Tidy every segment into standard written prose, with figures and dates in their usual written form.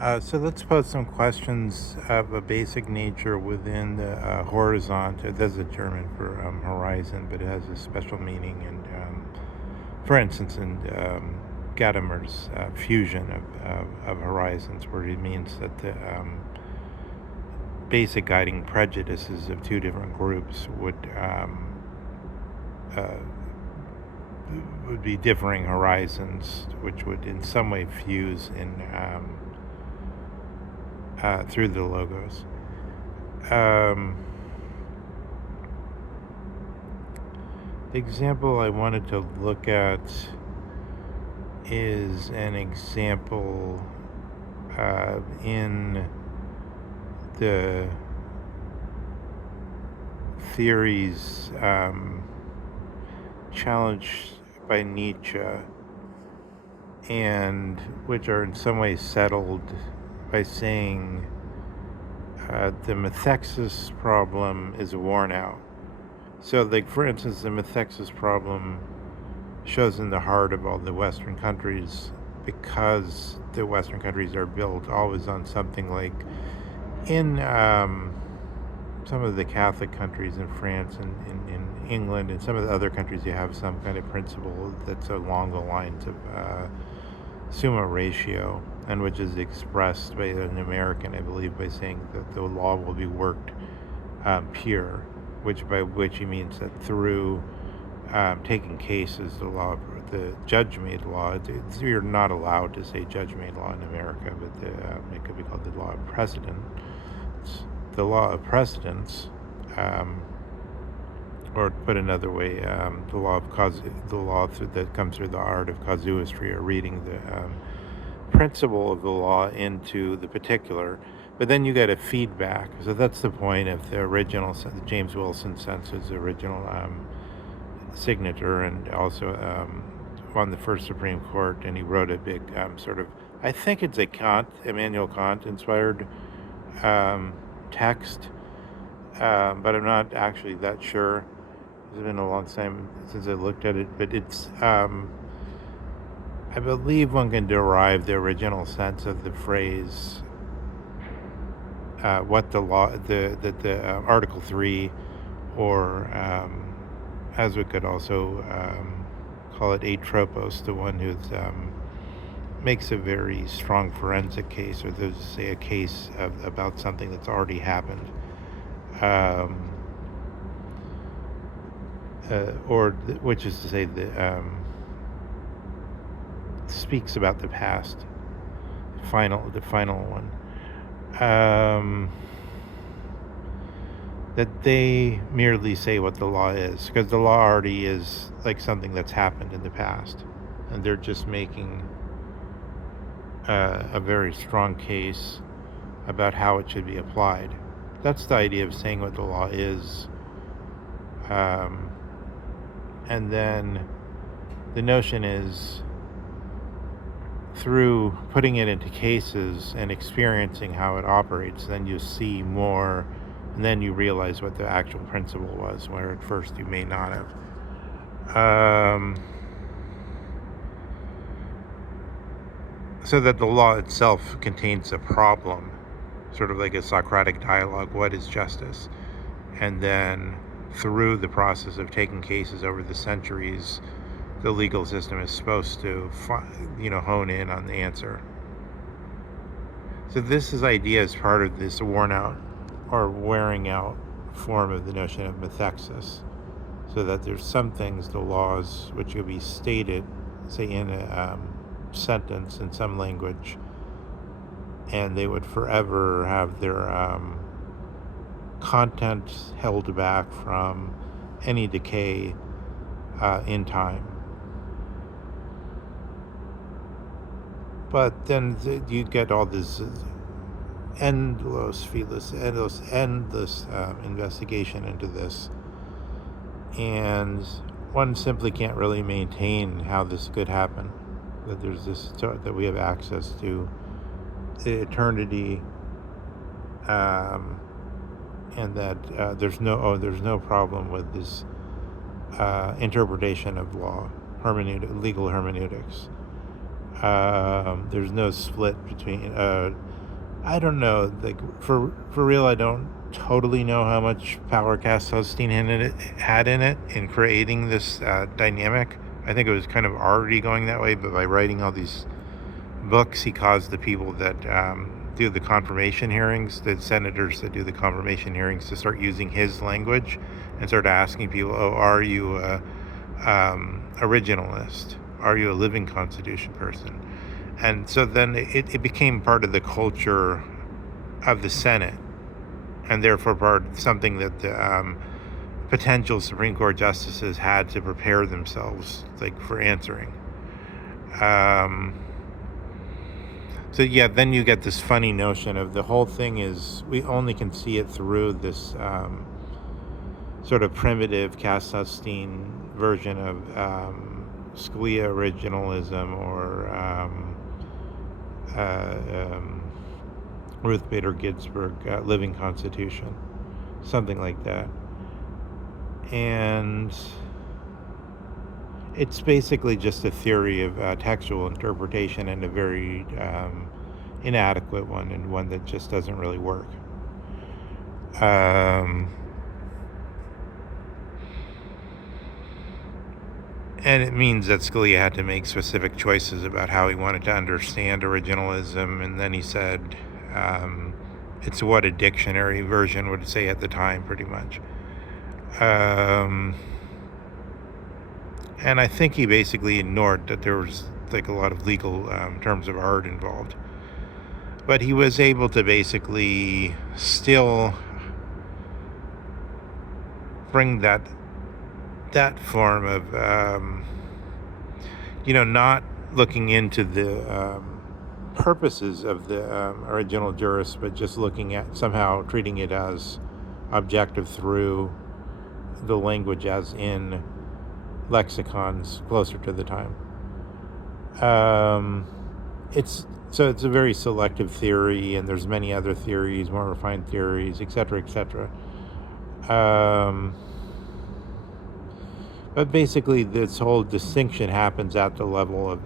So let's pose some questions of a basic nature within the horizont. That's a German for horizon, but it has a special meaning. And for instance, in Gadamer's fusion of horizons, where he means that the basic guiding prejudices of two different groups uh, would be differing horizons, which would in some way fuse in through the logos. Um, the example I wanted to look at is an example in the theories challenged by Nietzsche, and which are in some ways settled by saying the methexis problem is worn out. So, like, for instance, the methexis problem shows in the heart of all the Western countries because the Western countries are built always on something like in some of the Catholic countries in France and in England and some of the other countries, you have some kind of principle that's along the lines of summa ratio, and which is expressed by an American, I believe, by saying that the law will be worked pure, by which he means that through taking cases, the judge-made law. You're not allowed to say judge-made law in America, but it could be called the law of precedent. The law of precedence, or put another way, the law of that comes through the art of casuistry, or reading the principle of the law into the particular. But then you get a feedback. So that's the point of the original, the James Wilson census, the original signature, and also on the first Supreme Court. And he wrote a big sort of, I think it's Immanuel Kant inspired text, but I'm not actually that sure. It's been a long time since I looked at it, but it's I believe one can derive the original sense of the phrase, what the law, the Article 3, or as we could also call it atropos, the one who makes a very strong forensic case, or there's say a case about something that's already happened, which is to say the speaks about the past, the final one. That they merely say what the law is, because the law already is like something that's happened in the past, and they're just making a very strong case about how it should be applied. That's the idea of saying what the law is. And then the notion is, through putting it into cases and experiencing how it operates, then you see more, and then you realize what the actual principle was, where at first you may not have. So that the law itself contains a problem, sort of like a Socratic dialogue, what is justice? And then through the process of taking cases over the centuries, the legal system is supposed to hone in on the answer. So this idea is part of this worn out or wearing out form of the notion of methexis, so that there's some things, the laws, which will be stated, say, in a sentence in some language, and they would forever have their content held back from any decay in time. But then you get all this endless investigation into this, and one simply can't really maintain how this could happen. That there's this, that we have access to eternity, and that there's no problem with this interpretation of law, legal hermeneutics. There's no split between. I don't know. Like for real, I don't totally know how much power Cass Hosteen had in it in creating this dynamic. I think it was kind of already going that way, but by writing all these books, he caused the people that do the confirmation hearings, the senators that do the confirmation hearings, to start using his language and start asking people, "Oh, are you a originalist? Are you a living Constitution person?" And so then it became part of the culture of the Senate, and therefore something that the potential Supreme Court justices had to prepare themselves, like, for answering. So yeah, then you get this funny notion of the whole thing is we only can see it through this sort of primitive Cass Hosteen version of Scalia originalism, or Ruth Bader Ginsburg living Constitution, something like that. And it's basically just a theory of textual interpretation, and a very inadequate one, and one that just doesn't really work. And it means that Scalia had to make specific choices about how he wanted to understand originalism, and then he said it's what a dictionary version would say at the time, pretty much. And I think he basically ignored that there was like a lot of legal terms of art involved. But he was able to basically still bring that form of, not looking into the purposes of the original jurist, but just looking at somehow treating it as objective through the language as in lexicons closer to the time. It's a very selective theory, and there's many other theories, more refined theories, etc., etc. But basically, this whole distinction happens at the level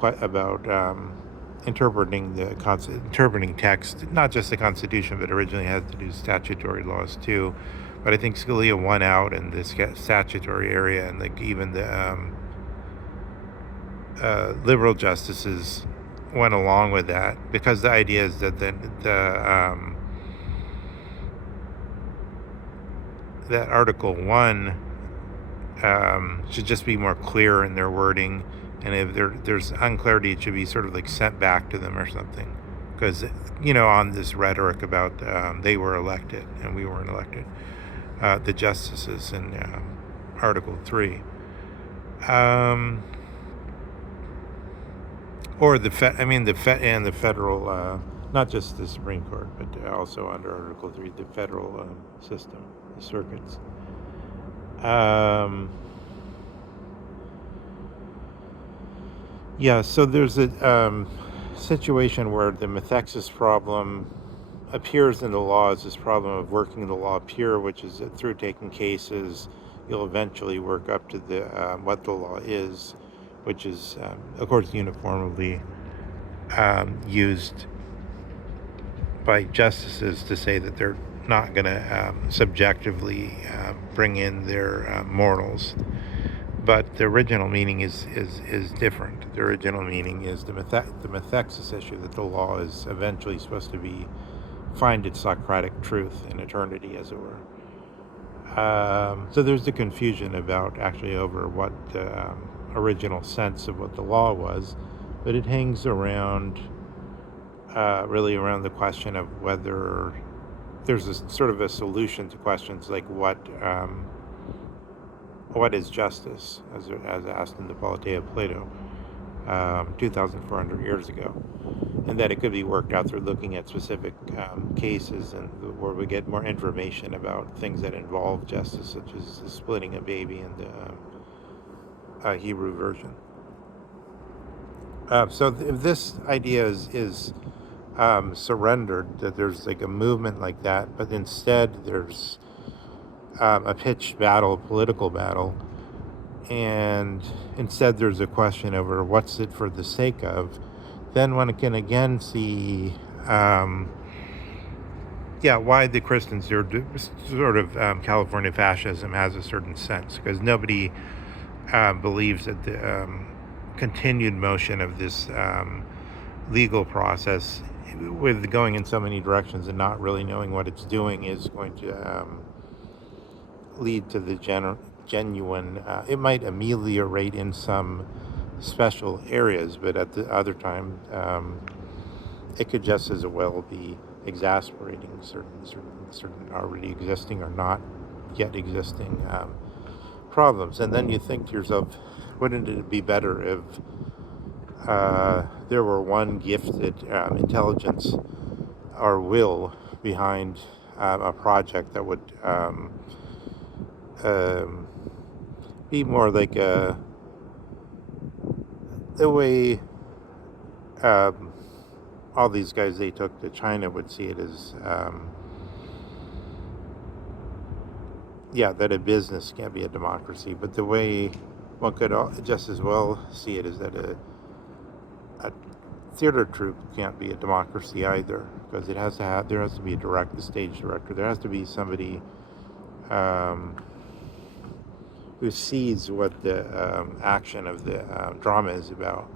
about interpreting text, not just the Constitution, but originally had to do statutory laws too. But I think Scalia won out in this statutory area, and like even the liberal justices went along with that, because the idea is that that Article 1 should just be more clear in their wording, and if there's unclarity, it should be sort of like sent back to them or something, because on this rhetoric about they were elected and we weren't elected, the justices in Article 3, or the federal, not just the Supreme Court, but also under Article 3, the federal system, the circuits. So there's a situation where the methexis problem appears in the law as this problem of working the law pure, which is that through taking cases, you'll eventually work up to the what the law is, which is, of course, uniformly used by justices to say that they're not going to subjectively bring in their morals. But the original meaning is different. The original meaning is the methexis issue, that the law is eventually supposed to find its Socratic truth in eternity, as it were. So there's the confusion about actually over what the original sense of what the law was, but it hangs around really around the question of whether there's a sort of a solution to questions like what is justice, as asked in the Politeia of Plato 2,400 years ago, and that it could be worked out through looking at specific cases, and where we get more information about things that involve justice, such as splitting a baby in the Hebrew version. So if this idea is surrendered, that there's like a movement like that, but instead there's a pitched battle, political battle, and instead there's a question over what's it for the sake of, then one can again see why the Christians sort of California fascism has a certain sense, because nobody believes that the continued motion of this legal process, with going in so many directions and not really knowing what it's doing, is going to lead to the genuine, it might ameliorate in some special areas, but at the other time, it could just as well be exasperating certain already existing or not yet existing problems. And then you think to yourself, wouldn't it be better if there were one gifted intelligence or will behind a project that would be more like the way all these guys they took to China would see it as that a business can't be a democracy, but the way one could just as well see it is that a theater troupe can't be a democracy either, because there has to be a stage director. There has to be somebody who sees what the action of the drama is about,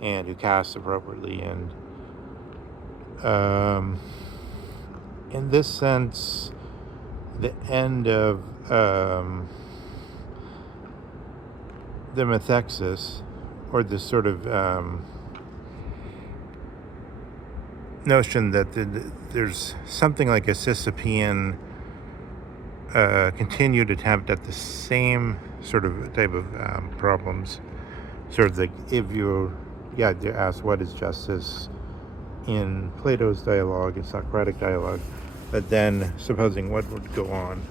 and who casts appropriately. And in this sense, the end of the methexis, or this sort of notion that there's something like a Sisyphean continued attempt at the same sort of type of problems, sort of like if you ask what is justice in Plato's dialogue and Socratic dialogue, but then supposing what would go on,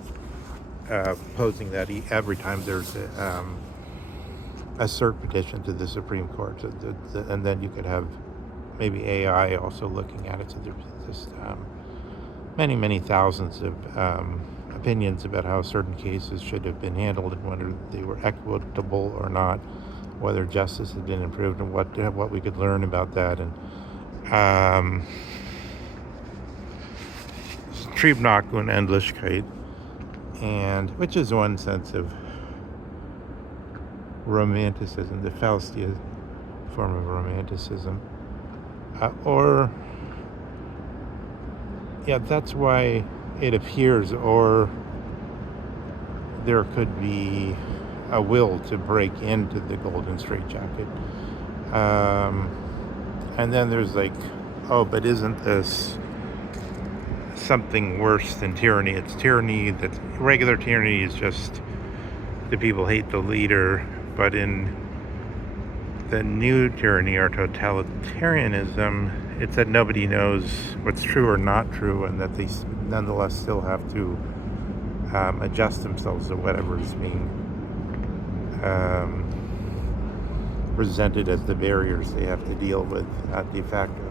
posing that every time there's a cert petition to the Supreme Court, and then you could have maybe AI also looking at it, so there's just many thousands of opinions about how certain cases should have been handled and whether they were equitable or not, whether justice had been improved, and what we could learn about that. And Triebnach und Endlichkeit, and which is one sense of romanticism, the Faustian form of romanticism, that's why it appears, or there could be a will to break into the golden straitjacket. And then there's like, but isn't this something worse than tyranny? It's tyranny, that regular tyranny is just the people hate the leader, but in the new tyranny or totalitarianism, it's that nobody knows what's true or not true, and that they nonetheless still have to adjust themselves to whatever is being presented as the barriers they have to deal with de facto.